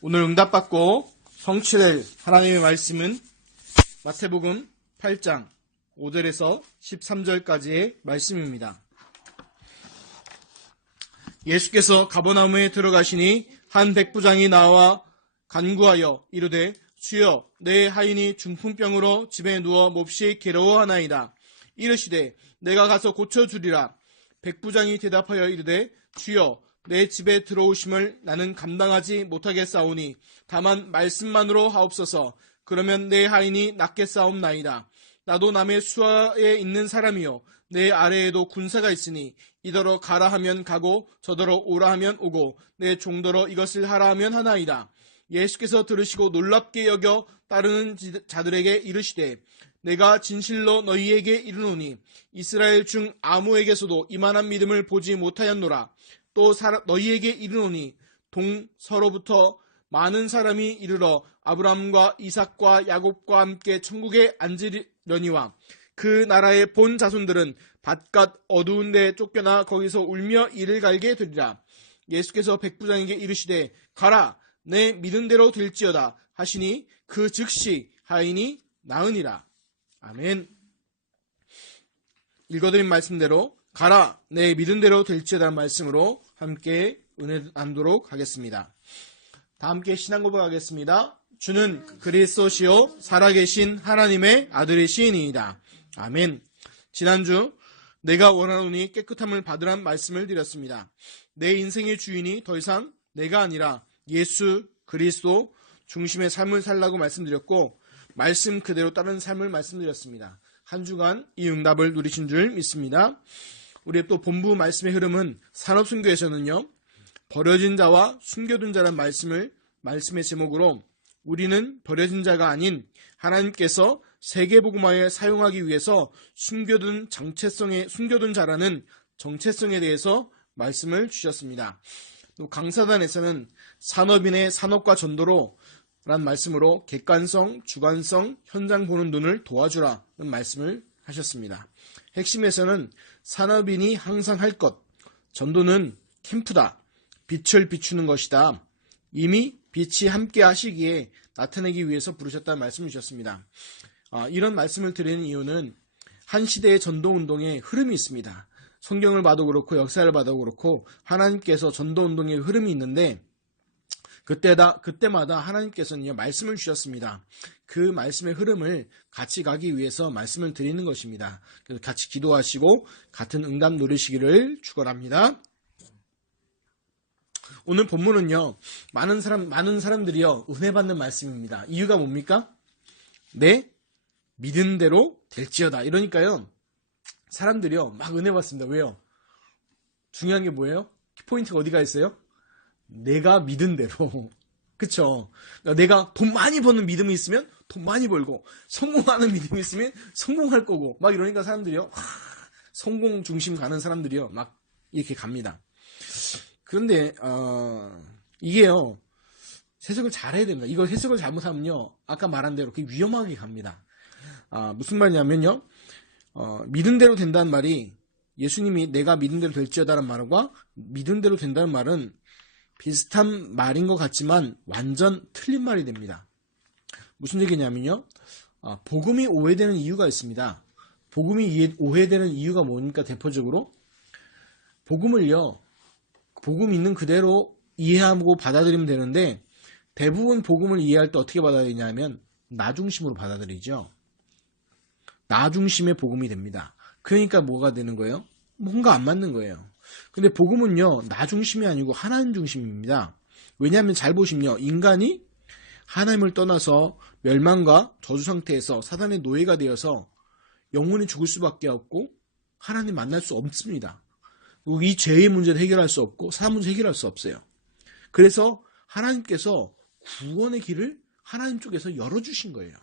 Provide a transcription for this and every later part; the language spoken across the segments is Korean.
오늘 응답받고 성취될 하나님의 말씀은 마태복음 8장 5절에서 13절까지의 말씀입니다. 예수께서 가버나움에 들어가시니 한 백부장이 나와 간구하여 이르되 주여 내 하인이 중풍병으로 집에 누워 몹시 괴로워하나이다. 이르시되 내가 가서 고쳐주리라. 백부장이 대답하여 이르되 주여 내 집에 들어오심을 나는 감당하지 못하겠사오니 다만 말씀만으로 하옵소서. 그러면 내 하인이 낫겠사옵나이다. 나도 남의 수하에 있는 사람이요 내 아래에도 군사가 있으니 이더러 가라 하면 가고 저더러 오라 하면 오고 내 종더러 이것을 하라 하면 하나이다. 예수께서 들으시고 놀랍게 여겨 따르는 자들에게 이르시되 내가 진실로 너희에게 이르노니 이스라엘 중 아무에게서도 이만한 믿음을 보지 못하였노라. 또 너희에게 이르노니 동서로부터 많은 사람이 이르러 아브라함과 이삭과 야곱과 함께 천국에 앉으려니와 그 나라의 본 자손들은 바깥 어두운 데 쫓겨나 거기서 울며 이를 갈게 되리라. 예수께서 백부장에게 이르시되 가라 내 믿은 대로 될지어다 하시니 그 즉시 하인이 나으니라. 아멘. 읽어드린 말씀대로 가라 내 믿은 대로 될지어다 말씀으로 함께 은혜 나누도록 하겠습니다. 다 함께 신앙 고백하겠습니다. 주는 그리스도시요 살아계신 하나님의 아들이시니이다. 아멘. 지난주 내가 원하노니 깨끗함을 받으란 말씀을 드렸습니다. 내 인생의 주인이 더 이상 내가 아니라 예수 그리스도 중심의 삶을 살라고 말씀드렸고 말씀 그대로 따르는 삶을 말씀드렸습니다. 한 주간 이 응답을 누리신 줄 믿습니다. 우리의 또 본부 말씀의 흐름은 산업순교에서는요 버려진 자와 숨겨둔 자란 말씀의 제목으로 우리는 버려진 자가 아닌 하나님께서 세계복음화에 사용하기 위해서 숨겨둔 자라는 정체성에 대해서 말씀을 주셨습니다. 또 강사단에서는 산업인의 산업과 전도로 란 말씀으로 객관성, 주관성, 현장 보는 눈을 도와주라는 말씀을 하셨습니다. 핵심에서는 산업인이 항상 할 것, 전도는 캠프다, 빛을 비추는 것이다. 이미 빛이 함께 하시기에 나타내기 위해서 부르셨다는 말씀을 주셨습니다. 이런 말씀을 드리는 이유는 한 시대의 전도운동의 흐름이 있습니다. 성경을 봐도 그렇고 역사를 봐도 그렇고 하나님께서 전도운동의 흐름이 있는데 그때마다 하나님께서는 말씀을 주셨습니다. 그 말씀의 흐름을 같이 가기 위해서 말씀을 드리는 것입니다. 그래서 같이 기도하시고 같은 응답 누리시기를 축원합니다. 오늘 본문은요 많은 사람들이요 은혜 받는 말씀입니다. 이유가 뭡니까? 내 믿은 대로 될지어다. 이러니까요 사람들이요 막 은혜 받습니다. 왜요? 중요한 게 뭐예요? 포인트가 어디가 있어요? 내가 믿은 대로. 그쵸? 내가 돈 많이 버는 믿음이 있으면 돈 많이 벌고 성공하는 믿음이 있으면 성공할 거고 막 이러니까 사람들이요 성공 중심 가는 사람들이요 막 이렇게 갑니다. 그런데 이게요 해석을 잘해야 됩니다. 이거 해석을 잘못하면요 아까 말한 대로 그게 위험하게 갑니다. 무슨 말이냐면요 믿은 대로 된다는 말이 예수님이 내가 믿은 대로 될지어다라는 말과 믿은 대로 된다는 말은 비슷한 말인 것 같지만 완전 틀린 말이 됩니다. 무슨 얘기냐면요 복음이 오해되는 이유가 있습니다. 복음이 오해되는 이유가 뭐니까 대표적으로 복음 있는 그대로 이해하고 받아들이면 되는데 대부분 복음을 이해할 때 어떻게 받아들이냐면 나 중심으로 받아들이죠. 나 중심의 복음이 됩니다. 그러니까 뭐가 되는 거예요? 뭔가 안 맞는 거예요. 근데 복음은요 나 중심이 아니고 하나님 중심입니다. 왜냐하면 잘 보시면요 인간이 하나님을 떠나서 멸망과 저주 상태에서 사단의 노예가 되어서 영원히 죽을 수밖에 없고 하나님 만날 수 없습니다. 그리고 이 죄의 문제를 해결할 수 없고 사람 문제 해결할 수 없어요. 그래서 하나님께서 구원의 길을 하나님 쪽에서 열어주신 거예요.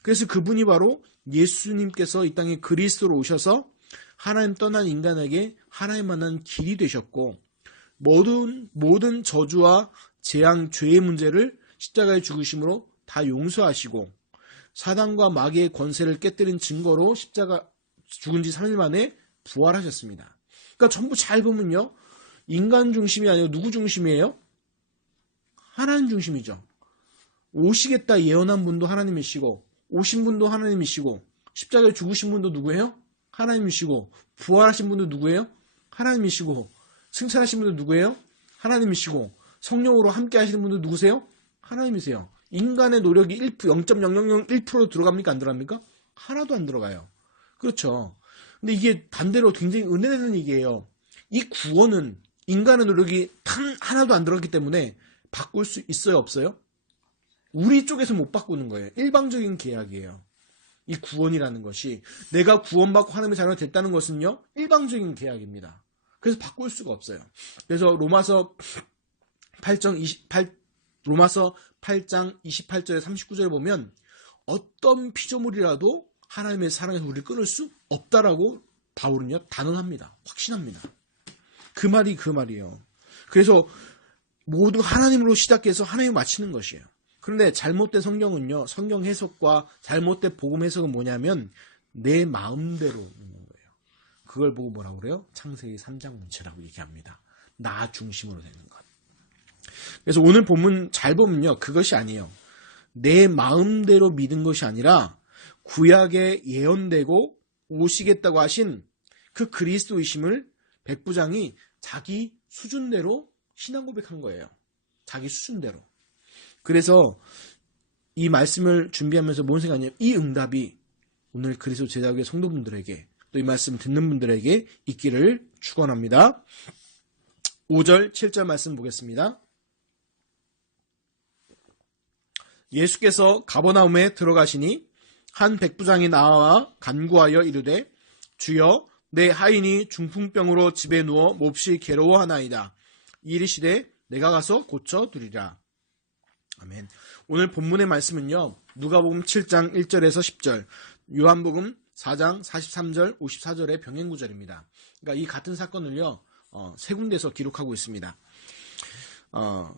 그래서 그분이 바로 예수님께서 이 땅에 그리스도로 오셔서 하나님 떠난 인간에게 하나님 만난 길이 되셨고 모든 저주와 재앙, 죄의 문제를 십자가의 죽으심으로 다 용서하시고 사단과 마귀의 권세를 깨뜨린 증거로 십자가 죽은 지 3일 만에 부활하셨습니다. 그러니까 전부 잘 보면요 인간 중심이 아니고 누구 중심이에요? 하나님 중심이죠. 오시겠다 예언한 분도 하나님이시고 오신 분도 하나님이시고 십자가에 죽으신 분도 누구예요? 하나님이시고 부활하신 분도 누구예요? 하나님이시고 승천하신 분도 누구예요? 하나님이시고 성령으로 함께 하시는 분도 누구세요? 하나님이세요. 인간의 노력이 0.0001% 들어갑니까? 안 들어갑니까? 하나도 안 들어가요. 그렇죠. 근데 이게 반대로 굉장히 은혜되는 얘기예요. 이 구원은 인간의 노력이 단 하나도 안 들어갔기 때문에 바꿀 수 있어요? 없어요? 우리 쪽에서 못 바꾸는 거예요. 일방적인 계약이에요. 이 구원이라는 것이 내가 구원받고 하나님의 자녀가 됐다는 것은요. 일방적인 계약입니다. 그래서 바꿀 수가 없어요. 그래서 로마서 8장 28절에 39절에 보면 어떤 피조물이라도 하나님의 사랑에서 우리를 끊을 수 없다라고 바울은요. 단언합니다. 확신합니다. 그 말이 그 말이에요. 그래서 모두 하나님으로 시작해서 하나님을 마치는 것이에요. 그런데 잘못된 성경은요. 성경 해석과 잘못된 복음 해석은 뭐냐면 내 마음대로 있는 거예요. 그걸 보고 뭐라고 그래요? 창세기 3장 문체라고 얘기합니다. 나 중심으로 되는 것. 그래서 오늘 본문 잘 보면요. 그것이 아니에요. 내 마음대로 믿은 것이 아니라 구약에 예언되고 오시겠다고 하신 그 그리스도이심을 백부장이 자기 수준대로 신앙 고백한 거예요. 자기 수준대로. 그래서 이 말씀을 준비하면서 뭔 생각이냐면 이 응답이 오늘 그리스도 제자교회 성도분들에게 또 이 말씀 듣는 분들에게 있기를 축원합니다. 5절 7절 말씀 보겠습니다. 예수께서 가버나움에 들어가시니 한 백부장이 나와 간구하여 이르되 주여 내 하인이 중풍병으로 집에 누워 몹시 괴로워하나이다. 이르시되 내가 가서 고쳐두리라. 아멘. 오늘 본문의 말씀은요. 누가복음 7장 1절에서 10절, 요한복음 4장 43절, 54절의 병행구절입니다. 그러니까 이 같은 사건을요. 세 군데서 기록하고 있습니다.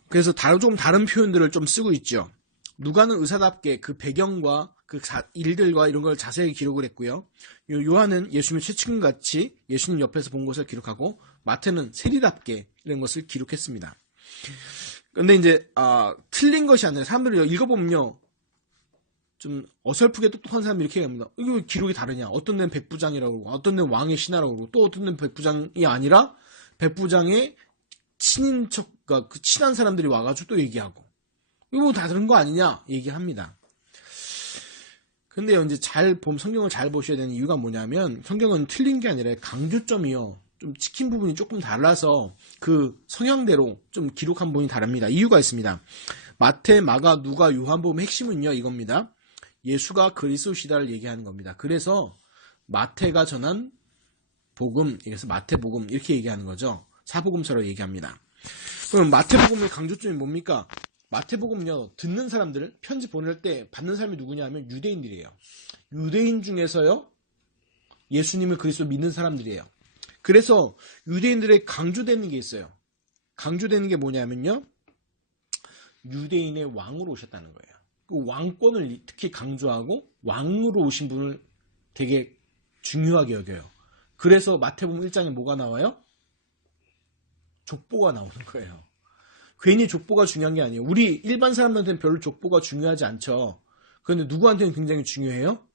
그래서 조금 다른 표현들을 좀 쓰고 있죠. 누가는 의사답게 그 배경과 그 일들과 이런 걸 자세히 기록을 했고요. 요한은 예수님의 최측근같이 예수님 옆에서 본 것을 기록하고 마태는 세리답게 이런 것을 기록했습니다. 근데 이제 틀린 것이 아니라 사람들이 읽어보면요. 좀 어설프게 똑똑한 사람이 이렇게 얘기합니다. 이거 기록이 다르냐. 어떤 데는 백부장이라고 그러고 어떤 데는 왕의 신하라고 그러고 또 어떤 데는 백부장이 아니라 백부장의 친인척과 그 친한 사람들이 와가지고 또 얘기하고 이거 뭐 다 다른 거 아니냐 얘기합니다. 근데 이제 성경을 잘 보셔야 되는 이유가 뭐냐면 성경은 틀린 게 아니라 강조점이요. 좀 찍힌 부분이 조금 달라서 그 성향대로 좀 기록한 부분이 다릅니다. 이유가 있습니다. 마태, 마가, 누가, 요한복음의 핵심은요. 이겁니다. 예수가 그리스도시다를 얘기하는 겁니다. 그래서 마태가 전한 복음, 그래서 마태복음 이렇게 얘기하는 거죠. 사복음서로 얘기합니다. 그럼 마태복음의 강조점이 뭡니까? 마태복음요. 듣는 사람들, 편지 보낼 때 받는 사람이 누구냐 하면 유대인들이에요. 유대인 중에서요. 예수님을 그리스도 믿는 사람들이에요. 그래서 유대인들의 강조되는 게 있어요. 강조되는 게 뭐냐면요. 유대인의 왕으로 오셨다는 거예요. 그 왕권을 특히 강조하고 왕으로 오신 분을 되게 중요하게 여겨요. 그래서 마태복음 1장에 뭐가 나와요? 족보가 나오는 거예요. 괜히 족보가 중요한 게 아니에요. 우리 일반 사람들한테는 별로 족보가 중요하지 않죠. 그런데 누구한테는 굉장히 중요해요?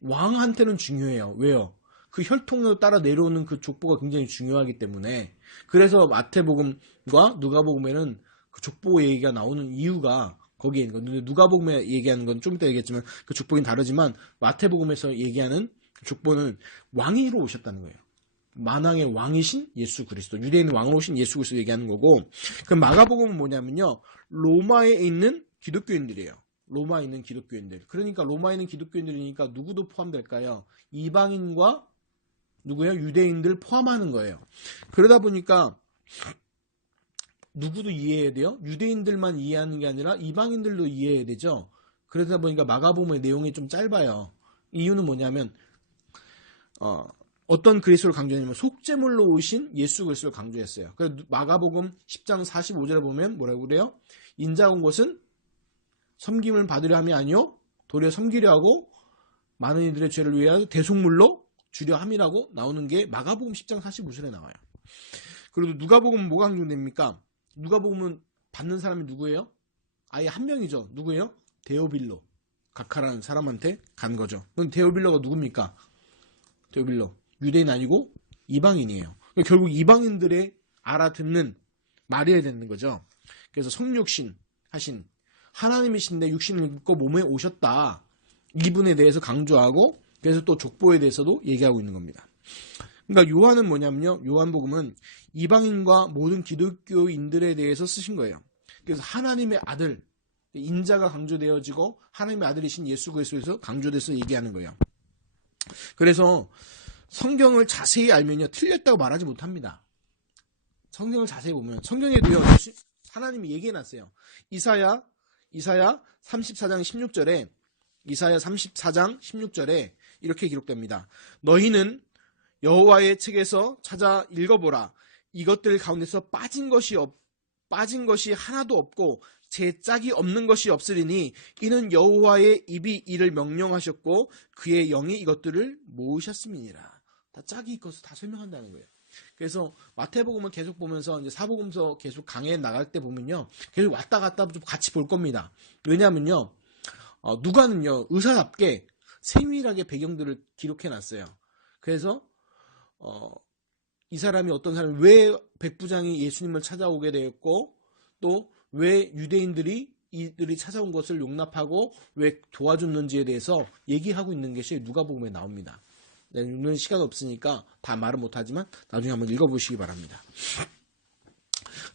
왕한테는 중요해요. 왜요? 그 혈통으로 따라 내려오는 그 족보가 굉장히 중요하기 때문에. 그래서 마태복음과 누가복음에는 그 족보 얘기가 나오는 이유가 거기에 있는 거예요. 누가복음에 얘기하는 건 좀 이따 얘기했지만 그 족보는 다르지만 마태복음에서 얘기하는 그 족보는 왕이로 오셨다는 거예요. 만왕의 왕이신 예수 그리스도, 유대인의 왕으로 오신 예수 그리스도 얘기하는 거고, 그 마가복음은 뭐냐면요, 로마에 있는 기독교인들이에요. 로마에 있는 기독교인들. 그러니까 로마에 있는 기독교인들이니까 누구도 포함될까요? 이방인과 누구예요? 유대인들 포함하는 거예요. 그러다 보니까 누구도 이해해야 돼요? 유대인들만 이해하는 게 아니라 이방인들도 이해해야 되죠. 그러다 보니까 마가복음의 내용이 좀 짧아요. 이유는 뭐냐면 어떤 그리스도를 강조했냐면 속죄물로 오신 예수 그리스도를 강조했어요. 그래서 마가복음 10장 45절에 보면 뭐라고 그래요? 인자가 온 것은 섬김을 받으려 함이 아니요 도리어 섬기려 하고 많은 이들의 죄를 위하여 대속물로 주려 함이라고 나오는 게 마가복음 10장 45절에 나와요. 그리고 누가복음은 뭐가 강조됩니까? 누가복음은 받는 사람이 누구예요? 아예 한 명이죠. 누구예요? 데오빌로. 각하라는 사람한테 간 거죠. 그럼 데오빌로가 누굽니까? 데오빌로. 유대인 아니고 이방인이에요. 결국 이방인들의 알아듣는 말이어야 되는 거죠. 그래서 성육신 하신 하나님이신데 육신을 입고 몸에 오셨다. 이분에 대해서 강조하고 그래서 또 족보에 대해서도 얘기하고 있는 겁니다. 그러니까 요한은 뭐냐면요. 요한복음은 이방인과 모든 기독교인들에 대해서 쓰신 거예요. 그래서 하나님의 아들, 인자가 강조되어지고 하나님의 아들이신 예수 그리스도에서 강조돼서 얘기하는 거예요. 그래서 성경을 자세히 알면요. 틀렸다고 말하지 못합니다. 성경을 자세히 보면 성경에도요. 하나님이 얘기해놨어요. 이사야 34장 16절에 이사야 34장 16절에 이렇게 기록됩니다. 너희는 여호와의 책에서 찾아 읽어보라. 이것들 가운데서 빠진 것이 하나도 없고 제 짝이 없는 것이 없으리니 이는 여호와의 입이 이를 명령하셨고 그의 영이 이것들을 모으셨음이니라. 다 짝이 있어서 다 설명한다는 거예요. 그래서 마태복음을 계속 보면서 이제 사복음서 계속 강해 나갈 때 보면요. 계속 왔다 갔다 좀 같이 볼 겁니다. 왜냐하면요. 누가는요. 의사답게 세밀하게 배경들을 기록해 놨어요. 그래서 이 사람이 어떤 사람이 왜 백부장이 예수님을 찾아오게 되었고 또 왜 유대인들이 이들이 찾아온 것을 용납하고 왜 도와줬는지에 대해서 얘기하고 있는 것이 누가복음에 나옵니다. 오늘 시간 없으니까 다 말은 못하지만 나중에 한번 읽어보시기 바랍니다.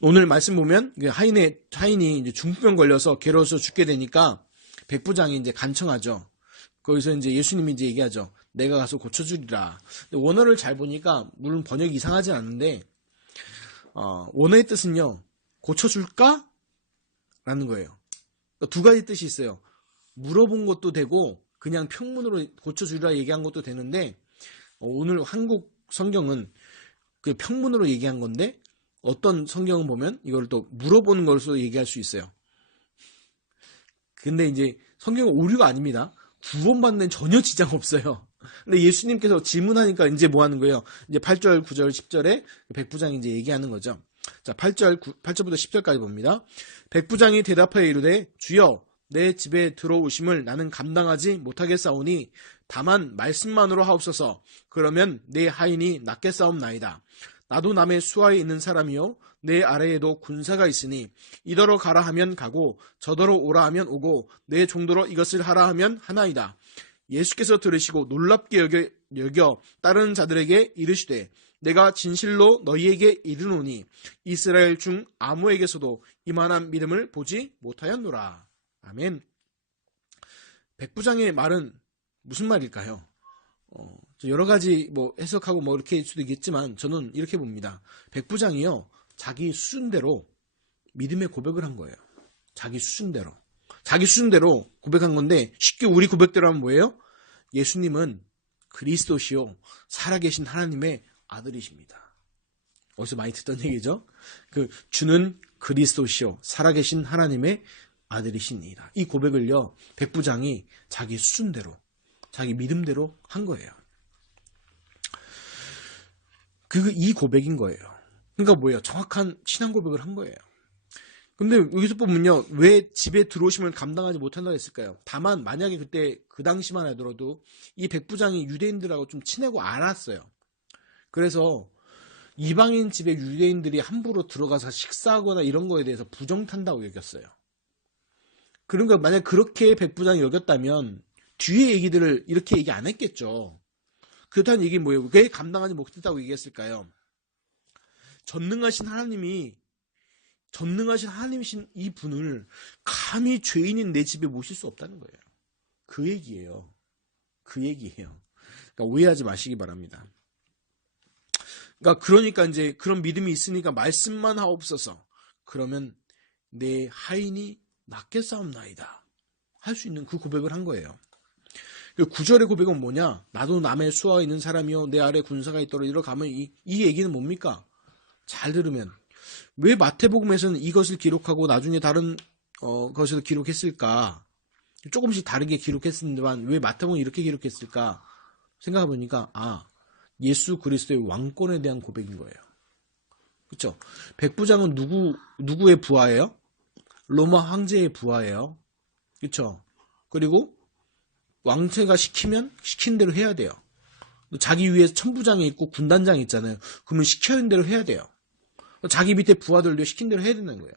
오늘 말씀 보면 하인이 이제 중풍병 걸려서 괴로워서 죽게 되니까 백부장이 이제 간청하죠. 거기서 이제 예수님이 이제 얘기하죠. 내가 가서 고쳐주리라. 원어를 잘 보니까 물론 번역이 이상하진 않는데 원어의 뜻은요. 고쳐줄까? 라는 거예요. 그러니까 두 가지 뜻이 있어요. 물어본 것도 되고 그냥 평문으로 고쳐주리라 얘기한 것도 되는데 오늘 한국 성경은 그 평문으로 얘기한 건데 어떤 성경은 보면 이걸 또 물어보는 것으로 얘기할 수 있어요. 근데 이제 성경은 오류가 아닙니다. 구원받는 데는 전혀 지장 없어요. 근데 예수님께서 질문하니까 이제 뭐 하는 거예요? 이제 8절, 9절, 10절에 백부장이 이제 얘기하는 거죠. 자, 8절부터 10절까지 봅니다. 백부장이 대답하여 이르되 주여 내 집에 들어오심을 나는 감당하지 못하겠사오니 다만 말씀만으로 하옵소서. 그러면 내 하인이 낫겠사옵나이다. 나도 남의 수하에 있는 사람이요 내 아래에도 군사가 있으니 이더러 가라 하면 가고 저더러 오라 하면 오고 내 종더러 이것을 하라 하면 하나이다. 예수께서 들으시고 놀랍게 여겨 다른 자들에게 이르시되 내가 진실로 너희에게 이르노니 이스라엘 중 아무에게서도 이만한 믿음을 보지 못하였노라. 아멘. 백부장의 말은 무슨 말일까요? 여러 가지 뭐 해석하고 뭐 이렇게 할 수도 있겠지만 저는 이렇게 봅니다. 백부장이요 자기 수준대로 믿음의 고백을 한 거예요. 자기 수준대로 고백한 건데 쉽게 우리 고백대로 하면 뭐예요? 예수님은 그리스도시요 살아계신 하나님의 아들이십니다. 어디서 많이 듣던 얘기죠? 주는 그리스도시요 살아계신 하나님의 아들이시니라. 이 고백을요 백부장이 자기 수준대로 자기 믿음대로 한 거예요. 이 고백인 거예요. 그러니까 뭐예요? 정확한 신앙 고백을 한 거예요. 근데 여기서 보면요. 왜 집에 들어오심을 감당하지 못한다고 했을까요? 다만 만약에 그때 그 당시만 하더라도 이 백부장이 유대인들하고 좀 친하고 알았어요. 그래서 이방인 집에 유대인들이 함부로 들어가서 식사하거나 이런 거에 대해서 부정탄다고 여겼어요. 그러니까 만약 그렇게 백부장이 여겼다면 뒤에 얘기들을 이렇게 얘기 안 했겠죠. 그렇다는 얘기는 뭐예요? 왜 감당하지 못했다고 얘기했을까요? 전능하신 하나님이신 이 분을 감히 죄인인 내 집에 모실 수 없다는 거예요. 그 얘기예요. 그러니까 오해하지 마시기 바랍니다. 그러니까 이제 그런 믿음이 있으니까 말씀만 하옵소서. 그러면 내 하인이 낫겠사옵나이다. 할 수 있는 그 고백을 한 거예요. 9절의 고백은 뭐냐? 나도 남의 수하에 있는 사람이요 내 아래 군사가 있도록 이러가면 이 얘기는 뭡니까? 잘 들으면 왜 마태복음에서는 이것을 기록하고 나중에 다른 것을 기록했을까? 조금씩 다르게 기록했지만 왜 마태복음은 이렇게 기록했을까? 생각해보니까 예수 그리스도의 왕권에 대한 고백인 거예요. 그렇죠? 백부장은 누구의 부하예요? 로마 황제의 부하예요. 그쵸? 그리고 왕체가 시키면 시킨 대로 해야 돼요. 자기 위에 천부장이 있고 군단장이 있잖아요. 그러면 시키는 대로 해야 돼요. 자기 밑에 부하들도 시킨 대로 해야 되는 거예요.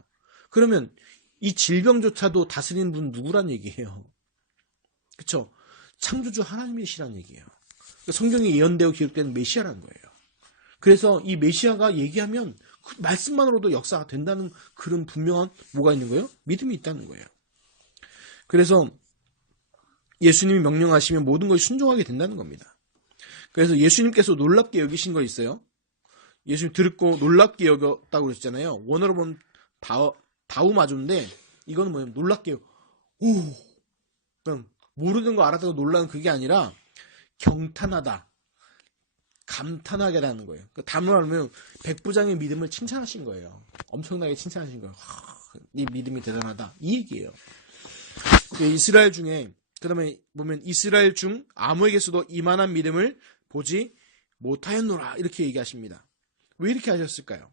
그러면 이 질병조차도 다스리는 분 누구란 얘기예요? 그쵸? 창조주 하나님이시란 얘기예요. 성경에 예언되어 기록된 메시아라는 거예요. 그래서 이 메시아가 얘기하면 그 말씀만으로도 역사가 된다는 그런 분명한 뭐가 있는 거예요? 믿음이 있다는 거예요. 그래서 예수님이 명령하시면 모든 것이 순종하게 된다는 겁니다. 그래서 예수님께서 놀랍게 여기신 거 있어요. 예수님 듣고 놀랍게 여겼다고 그랬잖아요. 원어로 보면 다우마조인데 이거는 뭐냐면 놀랍게 오 그냥 모르는 거 알았다고 놀라는 그게 아니라 경탄하다, 감탄하게 하는 거예요. 단어로 하면 백부장의 믿음을 칭찬하신 거예요. 엄청나게 칭찬하신 거예요. 네 믿음이 대단하다 이 얘기예요. 이스라엘 중에 그 다음에 보면 이스라엘 중 아무에게서도 이만한 믿음을 보지 못하였노라 이렇게 얘기하십니다. 왜 이렇게 하셨을까요?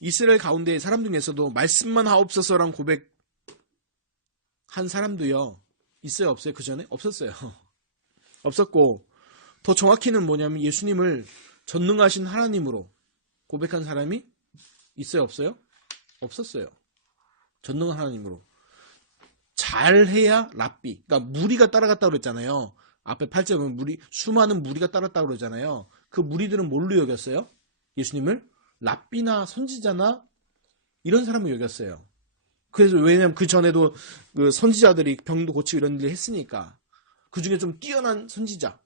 이스라엘 가운데 사람 중에서도 말씀만 하옵소서란 고백한 사람도요 있어요 없어요? 그 전에 없었어요. 없었고 더 정확히는 뭐냐면 예수님을 전능하신 하나님으로 고백한 사람이 있어요 없어요? 없었어요. 전능한 하나님으로 잘해야 랍비. 그러니까 무리가 따라갔다고 그랬잖아요. 앞에 8절에 보면 수많은 무리가 따랐다고 그러잖아요. 그 무리들은 뭘로 여겼어요? 예수님을 랍비나 선지자나 이런 사람을 여겼어요. 그래서 왜냐면 그 전에도 그 선지자들이 병도 고치고 이런 일을 했으니까 그 중에 좀 뛰어난 선지자,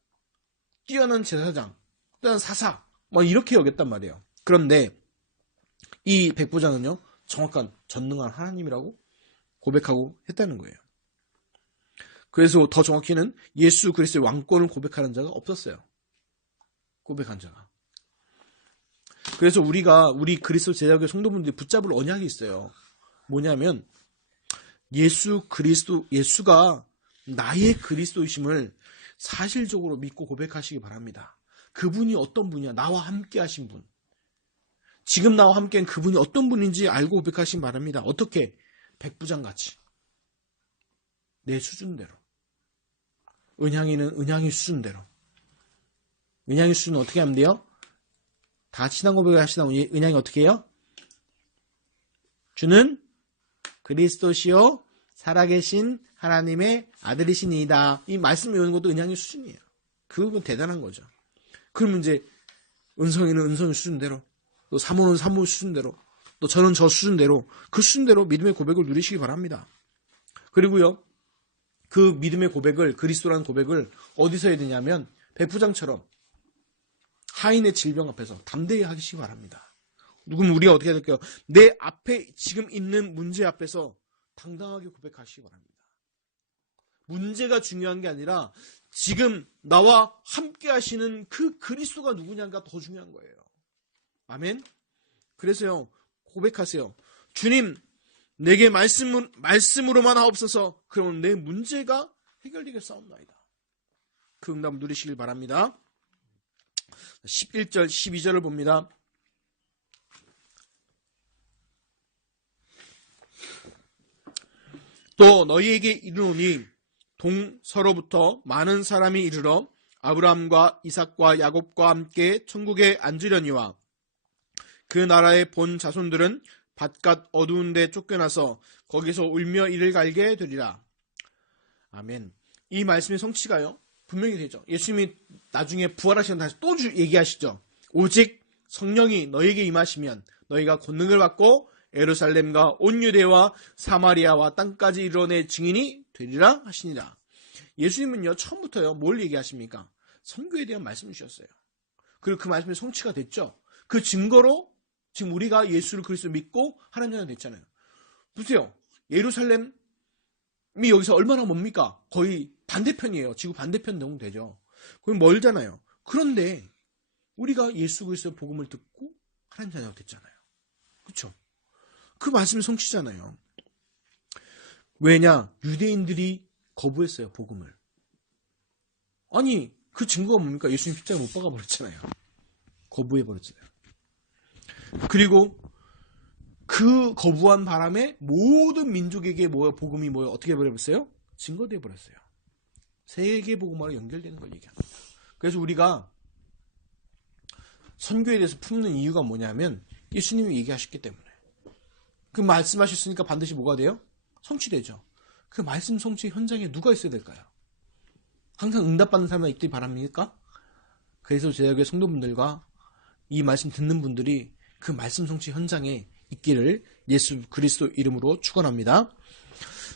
뛰어난 제사장, 뛰어난 사사 막 이렇게 여겼단 말이에요. 그런데 이 백부장은요 정확한 전능한 하나님이라고 고백하고 했다는 거예요. 그래서 더 정확히는 예수 그리스도의 왕권을 고백하는 자가 없었어요. 고백한 자가. 그래서 우리 그리스도 제자교회 성도분들이 붙잡을 언약이 있어요. 뭐냐면 예수가 나의 그리스도이심을 사실적으로 믿고 고백하시기 바랍니다. 그분이 어떤 분이야? 나와 함께 하신 분. 지금 나와 함께한 그분이 어떤 분인지 알고 고백하시기 바랍니다. 어떻게? 백부장같이 내 수준대로. 은향이는 은향이 수준대로. 은향이 수준은 어떻게 하면 돼요? 다 친한 고백을 하시다 보니 은향이 어떻게 해요? 주는 그리스도시요 살아계신 하나님의 아들이시니이다. 이 말씀 외우는 것도 은향의 수준이에요. 그건 대단한 거죠. 그러면 이제 은성이는 은성의 수준대로, 또 사모는 사모의 수준대로, 또 저는 저 수준대로, 그 수준대로 믿음의 고백을 누리시기 바랍니다. 그리고요, 그 믿음의 고백을, 그리스도라는 고백을 어디서 해야 되냐면 백부장처럼 하인의 질병 앞에서 담대히 하시기 바랍니다. 누구면 우리가 어떻게 해야 될까요? 내 앞에 지금 있는 문제 앞에서 당당하게 고백하시기 바랍니다. 문제가 중요한 게 아니라 지금 나와 함께 하시는 그 그리스도가 누구냐가 더 중요한 거예요. 아멘? 그래서요, 고백하세요. 주님, 내게 말씀으로만 하옵소서. 그러면 내 문제가 해결되겠사옵나이다. 그 응답을 누리시길 바랍니다. 11절, 12절을 봅니다. 또 너희에게 이르노니 동서로부터 많은 사람이 이르러 아브라함과 이삭과 야곱과 함께 천국에 앉으려니와 그 나라의 본 자손들은 바깥 어두운 데 쫓겨나서 거기서 울며 이를 갈게 되리라. 아멘. 이 말씀의 성취가요 분명히 되죠. 예수님이 나중에 부활하시면 다시 또 얘기하시죠. 오직 성령이 너희에게 임하시면 너희가 권능을 받고 예루살렘과 온 유대와 사마리아와 땅까지 이르러내 증인이 되리라 하시니라. 예수님은요 처음부터요 뭘 얘기하십니까? 선교에 대한 말씀을 주셨어요. 그리고 그 말씀이 성취가 됐죠. 그 증거로 지금 우리가 예수를 그리스도 믿고 하나님 자녀가 됐잖아요. 보세요. 예루살렘이 여기서 얼마나 멉니까? 거의 반대편이에요. 지구 반대편 정도 되죠. 거의 멀잖아요. 그런데 우리가 예수 그리스도의 복음을 듣고 하나님 자녀가 됐잖아요. 그렇죠? 그 말씀이 성취잖아요. 왜냐? 유대인들이 거부했어요. 복음을. 아니 그 증거가 뭡니까? 예수님 십자가에 못 박아버렸잖아요. 거부해버렸잖아요. 그리고 그 거부한 바람에 모든 민족에게 복음이 어떻게 버렸어요? 증거되어 버렸어요. 세계 복음화로 연결되는 걸 얘기합니다. 그래서 우리가 선교에 대해서 품는 이유가 뭐냐면 예수님이 얘기하셨기 때문에. 그 말씀하셨으니까 반드시 뭐가 돼요? 성취되죠. 그 말씀 성취 현장에 누가 있어야 될까요? 항상 응답받는 사람만 있길 바랍니까? 그래서 제가 성도분들과 이 말씀 듣는 분들이 그 말씀 성취 현장에 있기를 예수 그리스도 이름으로 축원합니다.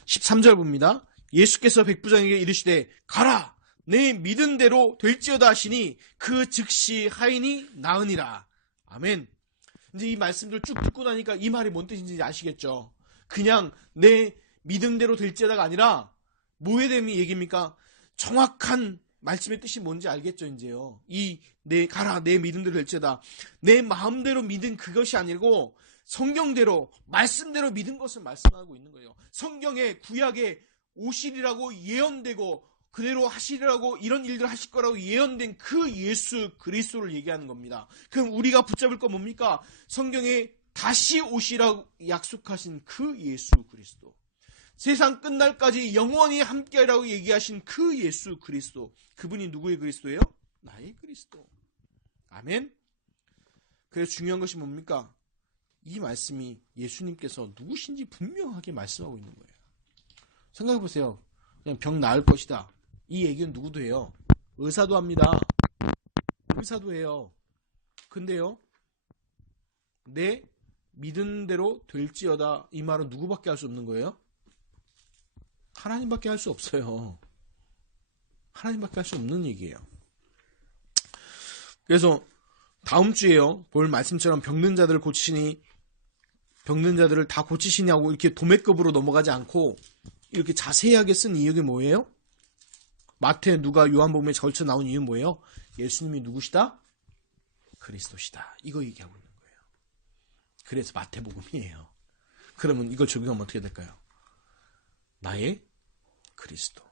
13절 봅니다. 예수께서 백부장에게 이르시되 가라 내 믿은 대로 될지어다 하시니 그 즉시 하인이 나으니라. 아멘. 이제 이 말씀들 쭉 듣고 나니까 이 말이 뭔 뜻인지 아시겠죠? 그냥 내 믿음대로 될지어다가 아니라 뭐에 대한 얘기입니까? 정확한 말씀의 뜻이 뭔지 알겠죠, 이제요. 가라, 내 믿음대로 될지어다. 내 마음대로 믿은 그것이 아니고 성경대로, 말씀대로 믿은 것을 말씀하고 있는 거예요. 성경에, 구약에 오시리라고 예언되고 그대로 하시리라고 이런 일들 하실 거라고 예언된 그 예수 그리스도를 얘기하는 겁니다. 그럼 우리가 붙잡을 건 뭡니까? 성경에 다시 오시라고 약속하신 그 예수 그리스도. 세상 끝날까지 영원히 함께하라고 얘기하신 그 예수 그리스도. 그분이 누구의 그리스도예요? 나의 그리스도. 아멘. 그래서 중요한 것이 뭡니까? 이 말씀이 예수님께서 누구신지 분명하게 말씀하고 있는 거예요. 생각해 보세요. 그냥 병 나을 것이다. 이 얘기는 누구도 해요. 의사도 합니다. 의사도 해요. 근데요, 내 믿은 대로 될지어다 이 말은 누구밖에 할 수 없는 거예요? 하나님밖에 할 수 없어요. 하나님밖에 할 수 없는 얘기예요. 그래서 다음 주에요, 볼 말씀처럼 병든 자들을 고치시니 병든 자들을 다 고치시냐고 이렇게 도매급으로 넘어가지 않고 이렇게 자세하게 쓴 이유가 뭐예요? 마태, 누가, 요한복음에 걸쳐 나온 이유는 뭐예요? 예수님이 누구시다? 그리스도시다. 이거 얘기하고 있는 거예요. 그래서 마태복음이에요. 그러면 이걸 적용하면 어떻게 될까요? 나의 그리스도.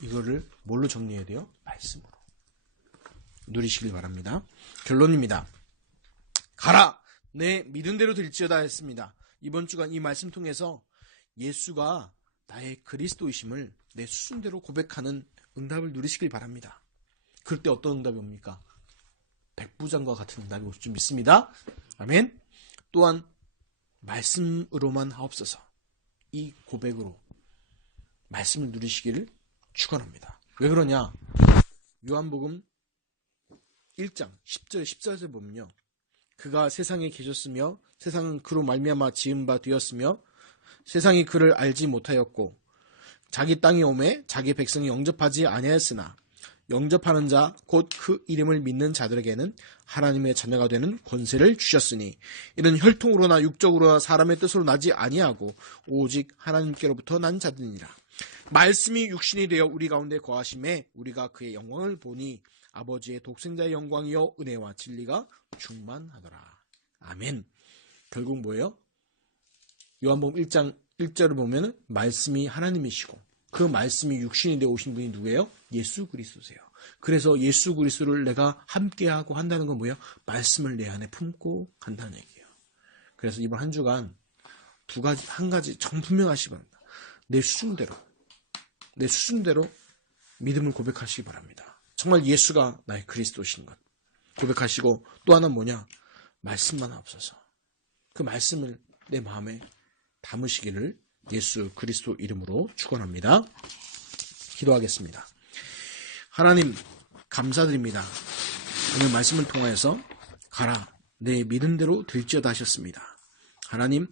이거를 뭘로 정리해야 돼요? 말씀으로. 누리시길 바랍니다. 결론입니다. 가라! 내 믿은 대로 될지어다 했습니다. 이번 주간 이 말씀 통해서 예수가 나의 그리스도이심을 내 수준대로 고백하는 응답을 누리시길 바랍니다. 그럴 때 어떤 응답이 옵니까? 백부장과 같은 응답이 올 줄 믿습니다. 아멘. 또한 말씀으로만 하옵소서. 이 고백으로 말씀을 누리시기를 축원합니다. 왜 그러냐? 요한복음 1장 10절 14절에 보면요, 그가 세상에 계셨으며 세상은 그로 말미암아 지은 바 되었으며 세상이 그를 알지 못하였고 자기 땅에 오매 자기 백성이 영접하지 아니하였으나 영접하는 자 곧 그 이름을 믿는 자들에게는 하나님의 자녀가 되는 권세를 주셨으니 이는 혈통으로나 육적으로나 사람의 뜻으로 나지 아니하고 오직 하나님께로부터 난 자들이니라. 말씀이 육신이 되어 우리 가운데 거하심에 우리가 그의 영광을 보니 아버지의 독생자의 영광이요 은혜와 진리가 충만하더라. 아멘. 결국 뭐예요? 요한복음 1장 1절을 보면 말씀이 하나님이시고 그 말씀이 육신이 되어 오신 분이 누구예요? 예수 그리스도세요. 그래서 예수 그리스도를 내가 함께하고 한다는 건 뭐예요? 말씀을 내 안에 품고 간다는 얘기예요. 그래서 이번 한 주간 한 가지 정 분명하시기 바랍니다. 내 수준대로 믿음을 고백하시기 바랍니다. 정말 예수가 나의 그리스도신 것 고백하시고, 또 하나는 뭐냐? 말씀만 없어서 그 말씀을 내 마음에 담으시기를 예수 그리스도 이름으로 축원합니다. 기도하겠습니다. 하나님 감사드립니다. 오늘 말씀을 통하여서 가라 내 믿은 대로 될지어다 하셨습니다. 하나님,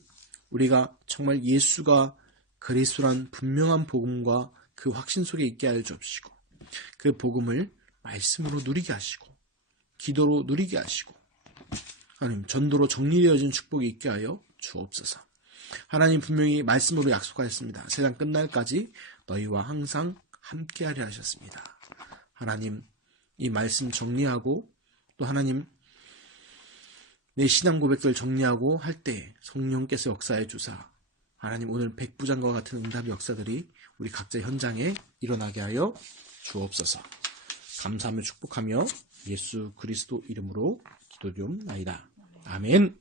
우리가 정말 예수가 그리스도란 분명한 복음과 그 확신 속에 있게 하여 주옵시고 그 복음을 말씀으로 누리게 하시고 기도로 누리게 하시고 하나님 전도로 정리되어진 축복이 있게 하여 주옵소서. 하나님 분명히 말씀으로 약속하였습니다. 세상 끝날까지 너희와 항상 함께하려 하셨습니다. 하나님 이 말씀 정리하고 또 하나님 내 신앙 고백들 정리하고 할 때 성령께서 역사해 주사 하나님 오늘 백부장과 같은 응답의 역사들이 우리 각자 현장에 일어나게 하여 주옵소서. 감사하며 축복하며 예수 그리스도 이름으로 기도드리옵나이다. 아멘.